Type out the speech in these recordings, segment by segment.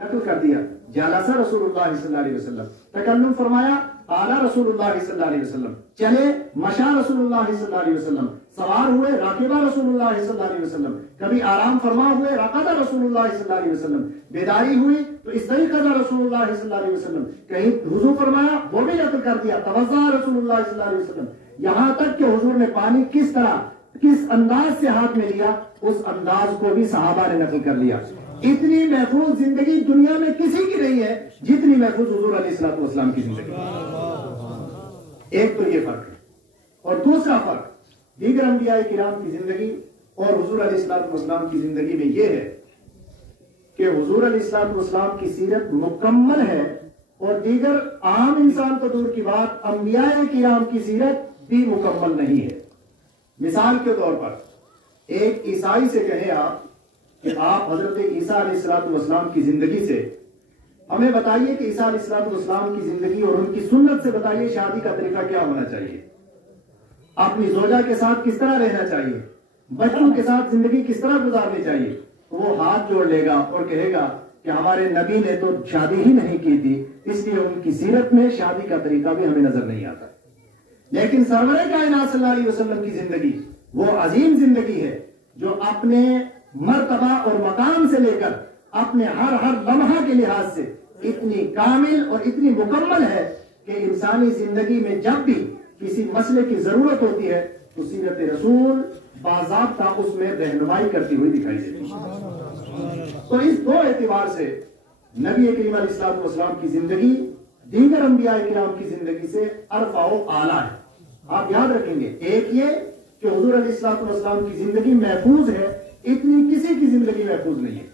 نقل کر دیا جالس رسول اللہ صلی اللہ علیہ وسلم، تکلم فرمایا قال رسول اللہ صلی اللہ علیہ وسلم، چلے مشا رسول اللہ صلی اللہ علیہ وسلم، سوار ہوئے راکبہ رسول اللہ صلی اللہ علیہ وسلم، کبھی آرام فرما ہوئے رقد رسول اللہ صلی اللہ علیہ وسلم، بیداری ہوئی تو استيقظ رسول اللہ صلی اللہ علیہ وسلم، کہیں وضو فرمایا وہ بھی نقل کر دیا توضأ رسول اللہ صلی اللہ علیہ وسلم، یہاں تک کہ حضور نے پانی کس طرح کس انداز سے ہاتھ میں لیا اس انداز کو بھی صحابہ نے نقل کر لیا۔ اتنی محفوظ زندگی دنیا میں کسی کی نہیں ہے جتنی محفوظ حضور علیہ السلام کی زندگی۔ ایک تو یہ فرق ہے، اور دوسرا فرق دیگر انبیاء کرام کی زندگی اور حضور علیہ السلام کی زندگی میں یہ ہے کہ حضور علیہ السلام کی سیرت مکمل ہے اور دیگر عام انسان تو دور کی بات انبیاء کرام کی سیرت بھی مکمل نہیں ہے۔ مثال کے طور پر ایک عیسائی سے کہیں آپ کہ آپ حضرت عیسیٰ علیہ السلام کی زندگی سے ہمیں بتائیے کہ عیسیٰ علیہ السلام کی زندگی اور ان کی سنت سے بتائیے شادی کا طریقہ کیا ہونا چاہیے، اپنی زوجہ کے ساتھ کس طرح رہنا چاہیے، بچوں کے ساتھ زندگی کس طرح گزارنی چاہیے، وہ ہاتھ جوڑ لے گا اور کہے گا کہ ہمارے نبی نے تو شادی ہی نہیں کی تھی، اس لیے ان کی سیرت میں شادی کا طریقہ بھی ہمیں نظر نہیں آتا۔ لیکن سرور کائنات صلی اللہ علیہ وسلم کی زندگی وہ عظیم زندگی ہے جو اپنے مرتبہ اور مقام سے لے کر اپنے ہر لمحہ کے لحاظ سے اتنی کامل اور اتنی مکمل ہے کہ انسانی زندگی میں جب بھی کسی مسئلے کی ضرورت ہوتی ہے تو سیرت رسول باضابطہ اس میں رہنمائی کرتی ہوئی دکھائی دیتی ہے۔ تو اس دو اعتبار سے نبی کریم علیہ السلام کی زندگی دیگر انبیاء کرام کی زندگی سے ارفع و اعلیٰ ہے۔ آپ یاد رکھیں گے، ایک یہ کہ حضور علیہ السلام کی زندگی محفوظ ہے، اتنی کسی کی زندگی محفوظ نہیں ہے،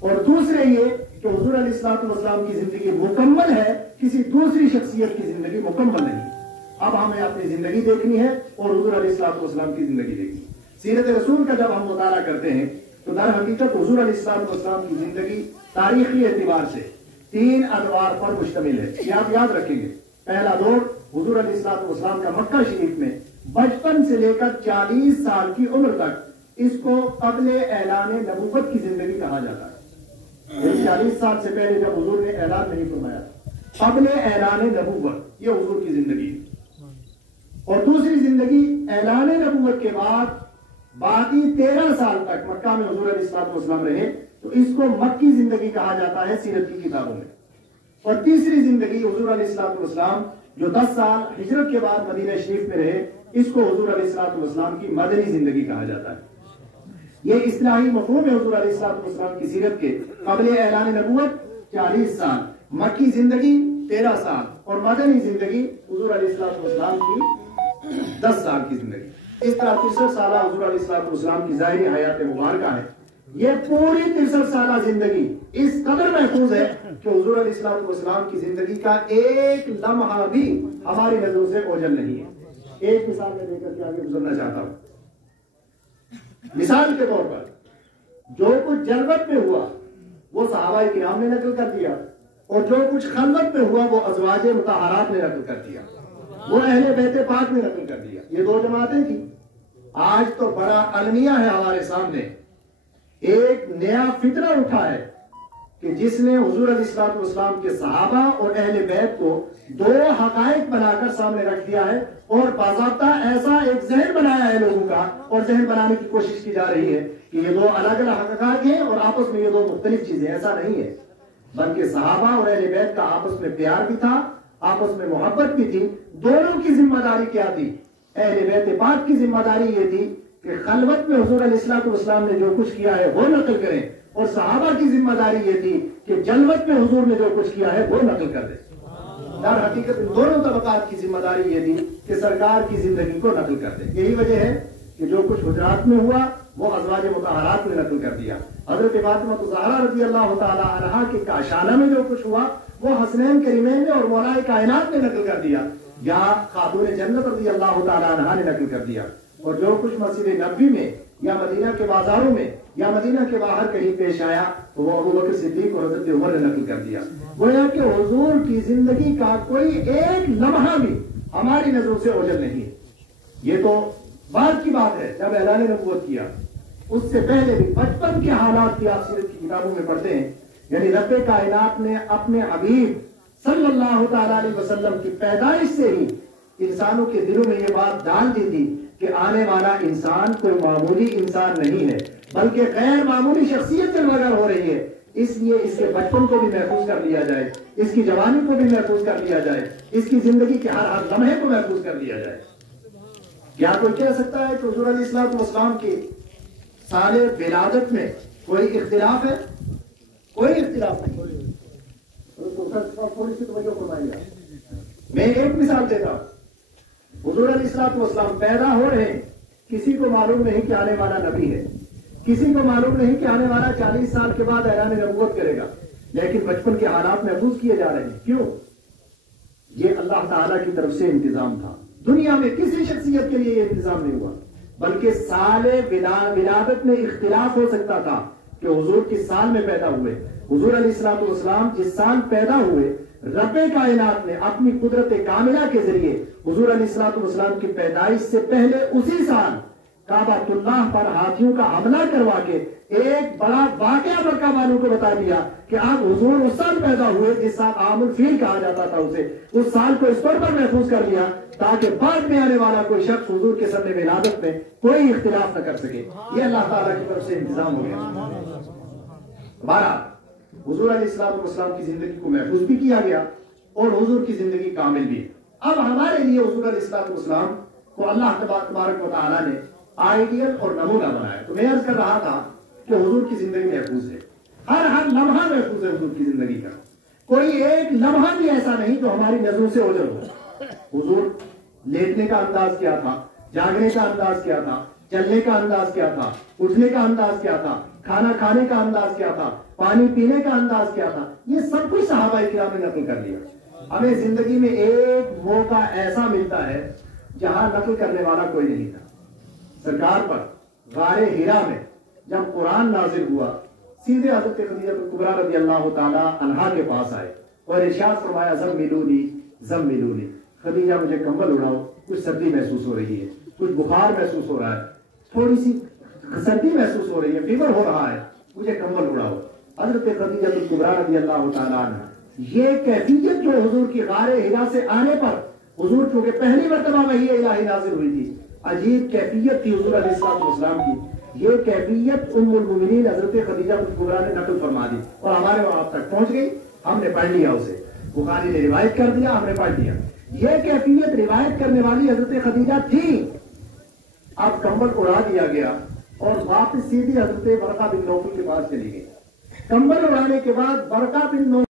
اور دوسرے یہ کہ حضور علیہ السلام کی زندگی مکمل ہے، کسی دوسری شخصیت کی زندگی مکمل نہیں ہے۔ اب ہمیں اپنی زندگی دیکھنی ہے اور حضور علیہ السلام کی زندگی دیکھنی ہے۔ سیرت رسول کا جب ہم مطالعہ کرتے ہیں تو در حقیقت حضور علیہ السلام کی زندگی تاریخی اعتبار سے 3 ادوار پر مشتمل ہے، یہ آپ یاد رکھیں گے۔ پہلا دور حضور علیہ السلام کا مکہ شریف میں بچپن سے لے کر 40 سال کی عمر تک، اس کو قبل اعلان نبوت کی زندگی کہا جاتا ہے۔ 40 سال سے پہلے جب حضور نے اعلان نہیں فرمایا، قبل اعلان نبوت یہ حضور کی زندگی ہے۔ اور دوسری زندگی اعلان نبوت کے بعد باقی 13 سال تک مکہ میں حضور علیہ السلام رہے، تو اس کو مکی زندگی کہا جاتا ہے سیرت کی کتابوں میں۔ اور تیسری زندگی حضور علیہ السلام جو 10 سال ہجرت کے بعد مدینہ شریف میں رہے، اس کو حضور علیہ السلام کی مدنی زندگی کہا جاتا ہے۔ یہ اصطلاحی مفہوم ہے حضور علیہ السلام کی سیرت کے۔ قبل اعلان نبوت 40 سال، مکی زندگی 13 سال، اور مدنی زندگی حضور علیہ السلام کی 10 سال کی زندگی۔ اس طرح 63 سالہ حضور علیہ السلام کی ظاہری حیات مبارکہ ہے۔ یہ پوری 63 سالہ زندگی اس قدر محفوظ ہے کہ حضور علیہ السلام کی زندگی کا ایک لمحہ بھی ہماری نظروں سے اوجھل نہیں ہے۔ ایک مثال میں دے کر کے آگے گزرنا چاہتا ہوں۔ مثال کے طور پر جو کچھ جلوت میں ہوا وہ صحابہ کرام نے نقل کر دیا، اور جو کچھ خلوت میں ہوا وہ ازواج مطہرات نے نقل کر دیا، وہ اہل بیت پاک نے نقل کر دیا۔ یہ 2 جماعتیں تھیں۔ آج تو بڑا المیہ ہے ہمارے سامنے، ایک نیا فتنہ اٹھا ہے کہ جس نے حضور علیہ السلام کے صحابہ اور اہل بیت کو 2 حقائق بنا کر سامنے رکھ دیا ہے، اور باضابطہ ایسا ایک ذہن بنایا ہے لوگوں کا، اور ذہن بنانے کی کوشش کی جا رہی ہے کہ یہ 2 الگ الگ حقائق ہیں اور آپس میں یہ 2 مختلف چیزیں۔ ایسا نہیں ہے، بلکہ صحابہ اور اہل بیت کا آپس میں پیار بھی تھا، آپس میں محبت بھی تھی۔ دونوں کی ذمہ داری کیا تھی؟ اہل بیت پاک کی ذمہ داری یہ تھی کہ خلوت میں حضور علیہ السلام نے جو کچھ کیا ہے وہ نقل کریں، اور صحابہ کی ذمہ داری یہ تھی کہ جلوت میں حضور نے جو کچھ کیا ہے وہ نقل کر دیں۔ در حقیقت ان دونوں طبقات کی ذمہ داری یہ تھی کہ سرکار کی زندگی کو نقل کر دیں۔ یہی وجہ ہے کہ جو کچھ حجرات میں ہوا وہ ازواج مطہرات نے نقل کر دیا۔ حضرت فاطمہ زہرا رضی اللہ تعالی عنہا کے کاشانہ میں جو کچھ ہوا وہ حسنین کریمین نے اور مولا کائنات نے نقل کر دیا، یا خاتون جنت رضی اللہ تعالی عنہا نے نقل کر دیا۔ اور جو کچھ مسجد نبوی میں یا مدینہ کے بازاروں میں یا مدینہ کے باہر کہیں پیش آیا وہ ابوبکر صدیق اور حضرت عمر نے نقل کر دیا۔ گویا کہ حضور کی زندگی کا کوئی ایک لمحہ بھی ہماری نظروں سے اوجھل نہیں ہے۔ یہ تو بعد کی بات ہے جب اعلان نبوت کیا، اس سے پہلے بھی بچپن کے حالات کی آپ سیرت کی کتابوں میں پڑھتے ہیں یعنی رب کائنات نے اپنے حبیب صلی اللہ تعالیٰ علیہ وسلم کی پیدائش سے ہی انسانوں کے دلوں میں یہ بات ڈال دی تھی کہ آنے والا انسان کوئی معمولی انسان نہیں ہے بلکہ غیر معمولی شخصیت سے مگر ہو رہی ہے، اس لیے اس کے بچپن کو بھی محفوظ کر لیا جائے، اس کی جوانی کو بھی محفوظ کر لیا جائے، اس کی زندگی کے ہر لمحے کو محفوظ کر لیا جائے۔ کیا کوئی کہہ سکتا ہے کہ حضور علیہ السلام کی سال ولادت میں کوئی اختلاف ہے؟ کوئی اختلاف نہیں۔ تھوڑی سی توجہ فرمائیے، میں ایک مثال دیتا ہوں۔ حضور علیہ السلام پیدا ہو رہے ہیں، کسی کو معلوم نہیں کہ آنے والا نبی ہے، کسی کو معلوم نہیں کہ آنے والا 40 سال کے بعد اعلان نبوت کرے گا، لیکن بچپن کے حالات محفوظ کیے جا رہے ہیں۔ کیوں؟ یہ اللہ تعالیٰ کی طرف سے انتظام تھا، دنیا میں کسی شخصیت کے لیے یہ انتظام نہیں ہوا، بلکہ سال ولادت میں اختلاف ہو سکتا تھا کہ حضور کس سال میں پیدا ہوئے۔ حضور علیہ السلام جس سال پیدا ہوئے، رب کائنات نے اپنی قدرت کاملہ کے ذریعے حضور علیہ السلام کی پیدائش سے پہلے اسی سال کعبۃ اللہ پر ہاتھیوں کا حملہ کروا کے ایک بڑا واقعہ مکہ والوں کو بتا دیا کہ آپ حضور اس سال پیدا ہوئے جس سال عام الفیل کہا جاتا تھا اسے، اس سال کو اس طور پر محفوظ کر لیا تاکہ بعد میں آنے والا کوئی شخص حضور کے سن ولادت میں کوئی اختلاف نہ کر سکے۔ یہ اللہ تعالیٰ کی طرف سے انتظام ہو گیا۔ بہرحال حضور علیہ السلام کی زندگی کو محفوظ بھی کیا گیا اور حضور کی زندگی کامل بھی ہے۔ اب ہمارے لیے حضور علیہ السلام کو اللہ تبارک و تعالیٰ نے آئیڈیل اور نمونہ بنایا۔ تو میں عرض کر رہا تھا کہ حضور کی زندگی محفوظ ہے، ہر لمحہ محفوظ ہے حضور کی زندگی کا، کوئی ایک لمحہ بھی ایسا نہیں جو ہماری نظروں سے اوجھل ہو۔ حضور لیٹنے کا انداز کیا تھا، جاگنے کا انداز کیا تھا، چلنے کا انداز کیا تھا، اٹھنے کا انداز کیا تھا، کھانا کھانے کا انداز کیا تھا، پانی پینے کا انداز کیا تھا، یہ سب کچھ صحابہ کرام نے نقل کر لیا۔ ہمیں زندگی میں ایک موقع ایسا ملتا ہے جہاں نقل کرنے والا کوئی نہیں تھا۔ سرکار پر غار ہرا میں جب قرآن نازل ہوا، سیدھے حضرت خدیجہ کبریٰ رضی اللہ تعالی عنہا کے پاس آئے اور ارشاد فرمایا زملونی زملونی، خدیجہ مجھے کمبل اڑاؤ، کچھ سردی محسوس ہو رہی ہے، کچھ بخار محسوس ہو رہا ہے، تھوڑی سی سردی محسوس ہو رہی ہے، فیور ہو رہا ہے، مجھے کمبل اڑاؤ۔ حضرت خدیجہ کبریٰ رضی اللہ تعالی عنہا، یہ کیفیت جو حضور کی غار ہرا سے آنے پر، حضور چونکہ پہلی مرتبہ وحی الہی نازل ہوئی تھی، عجیب کیفیت تھی حضور علیہ السلام کی، یہ کیفیت ام المؤمنین حضرت خدیجہ کبریٰ نے نقل فرما دی اور ہمارے وہاں تک پہنچ گئی، ہم نے پڑھ لیا اسے، بخاری نے روایت کر دیا، ہم نے پڑھ لیا۔ یہ کیفیت روایت کرنے والی حضرت خدیجہ تھی۔ اب کمبل اڑا دیا گیا اور واپس سیدھی حضرت ورقہ بن نوفل کے پاس چلی گئی۔ کمبل اڑانے کے بعد ورقہ بن نوفل